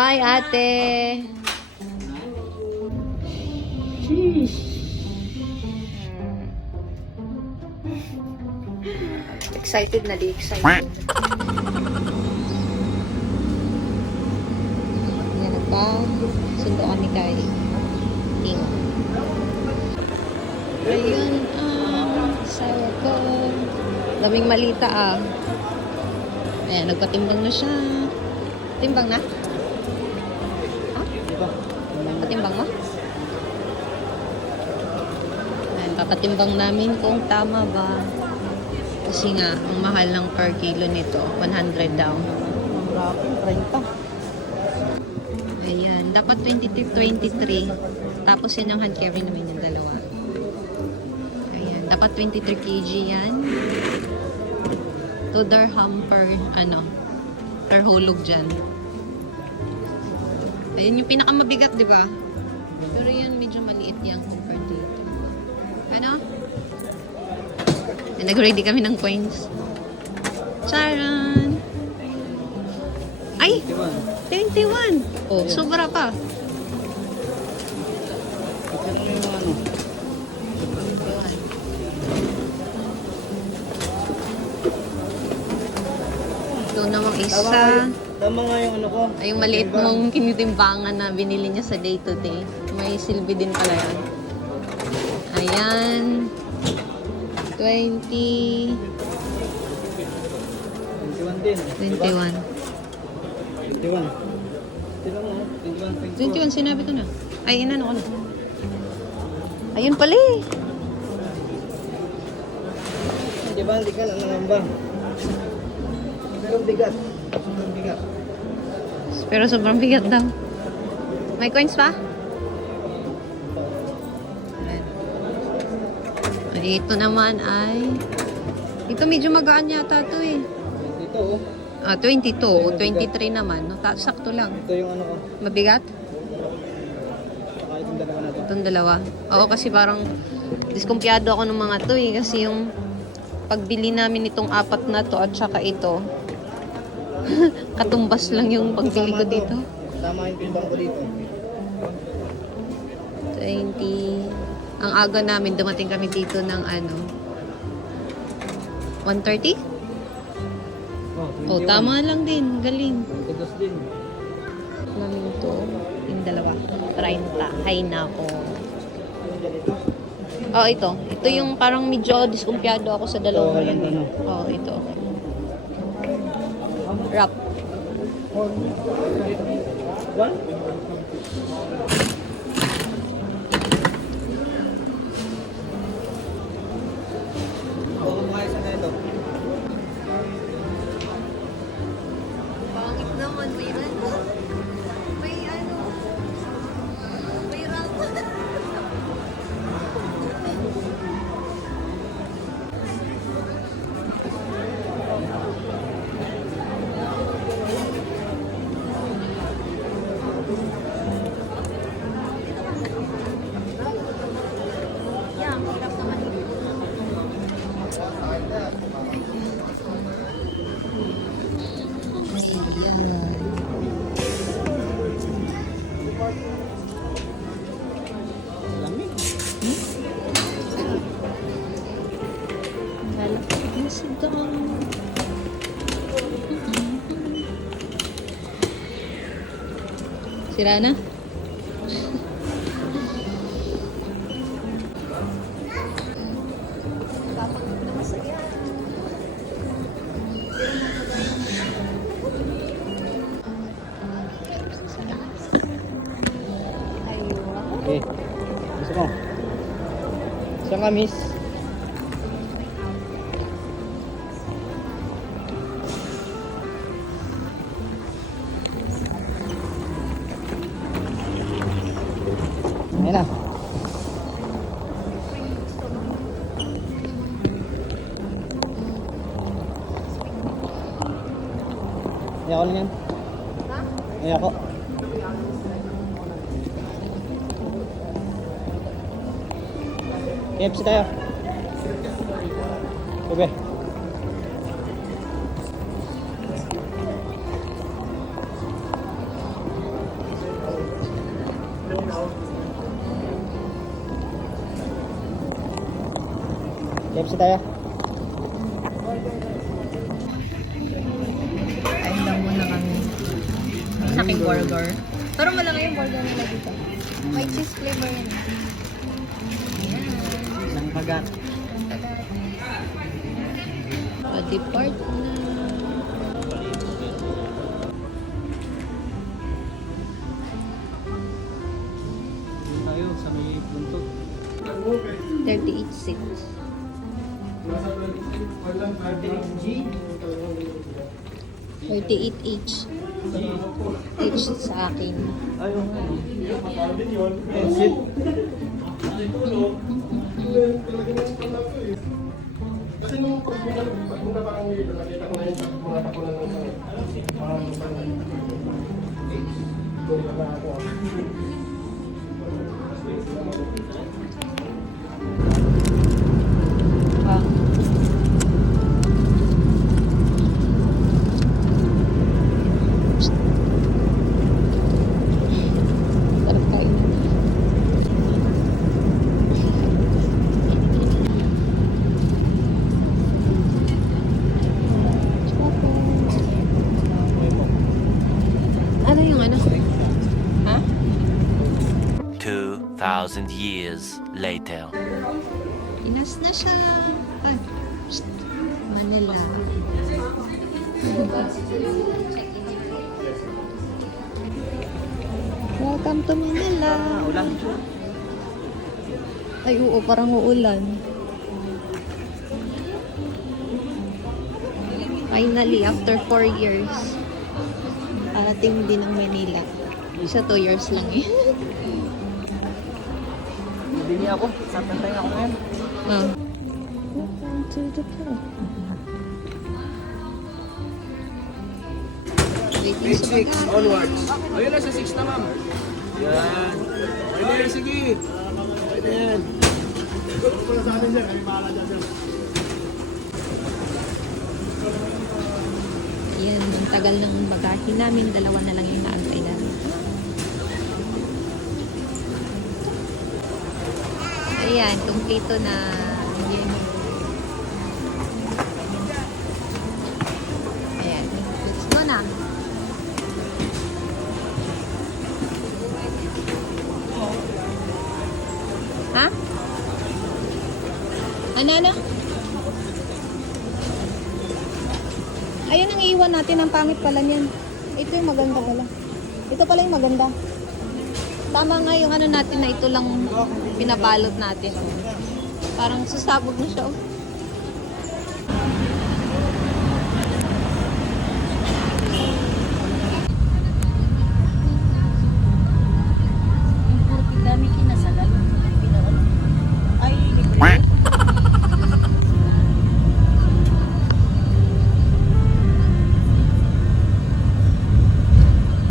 Hi, ate. Excited na di excited. Yan nagpa sundo kami kay Ting. Ayun ang sawa ko. Daming malita ah. Ayan, nagpatimbang na siya. Timbang na? Patimbang mo? Ayan, papatimbang namin kung tama ba. Kasi nga, ang mahal ng per kilo nito, 100 daw. Grabe, 30. Ayan, dapat 23, 23. Tapos yun ang hand carry naman yung dalawa. Ayan, dapat 23 kg yan. 2 dirham per, ano, per hulog dyan. Ayan yung pinakamabigat, di ba? Pero yan, medyo maliit yan compared dito. Ano? Nag-ready kami ng coins. Charan! Ay! 21! Oh, sobra pa. Ito na yung ano. Namang isa. yung- Tama nga yung ano ko. Ay, yung maliit mong kinitimbangan na binili niya sa day to day. May silbi din pala yun. Ayan. 20. 21 din. 21. 21. Tignan mo, 21, 21, sinabi ko na. Ay, inano ko na. Ayun pala eh. Di ba, hindi ka lang nangamba. Pero bigat. Sobrang bigat. Pero sobrang bigat daw. May coins pa? Dito naman ay... Ito medyo magaan yata to eh. Ito oh. Ah, 22 o 23 naman. No? Ta- sakto lang. Ito yung ano ko. Mabigat? Saka itong dalawa na to. Itong dalawa. Oo, kasi parang diskumpiyado ako ng mga to eh. Kasi yung pagbili namin itong apat na to at saka ito, katumbas lang yung pagbili ko dito. Tama yung timbang ko dito. 20. Ang aga namin, dumating kami dito ng ano, 130? Oh, Oh, tama lang din. Galing. 22 din. Namin to. Yung dalawa. 30. Hay nako. Oh, ito. Ito yung parang medyo diskumpiyado ako sa dalawa. Ito, walang ano. Oh, ito. Wrap. One? Pangit naman. May Sira na? Saan ka, miss? Ayan na. Ayaw ko lang yan. Ayaw ko. KFC tayo. Ube. KFC tayo. Kain lang muna kami. Sa aking burger. Pero malaki yung burger nila dito. May cheese flavor yun. Kagat. Pa-depart na. Tayo sa may buntot. 38.6. G. 38 each. Each sa akin. Ayaw nga. Exit. Kasi nung pagpunta pagpunta pa kami dito, nakita ko na yung mga tapunan ng mga mga Doon na ako. 2,000 years later. Inas na siya. Ay. Manila. Welcome to Manila. Ay, oo, parang uulan. Finally, after 4 years, parating din ng Manila. Isa 2 years lang eh. Bibili ako. Saan tayo ako ngayon? Oh. Welcome to. Waiting sa bagahe. onwards. Ayun na, sa 6 na ma'am. Yan. Okay na yan, sige. Okay na yan. Yan, ang tagal ng bagahe namin. Dalawa na lang yung naantay namin. Ayan, kumpleto na. Yan. Ayan, let's go na. Ha? Ano, ano? Ayun ang iiwan natin. Ang pangit pala niyan. Ito yung maganda pala. Ito pala yung maganda. Tama nga yung ano natin na ito lang pinabalot natin. Parang susabog na siya. Oh.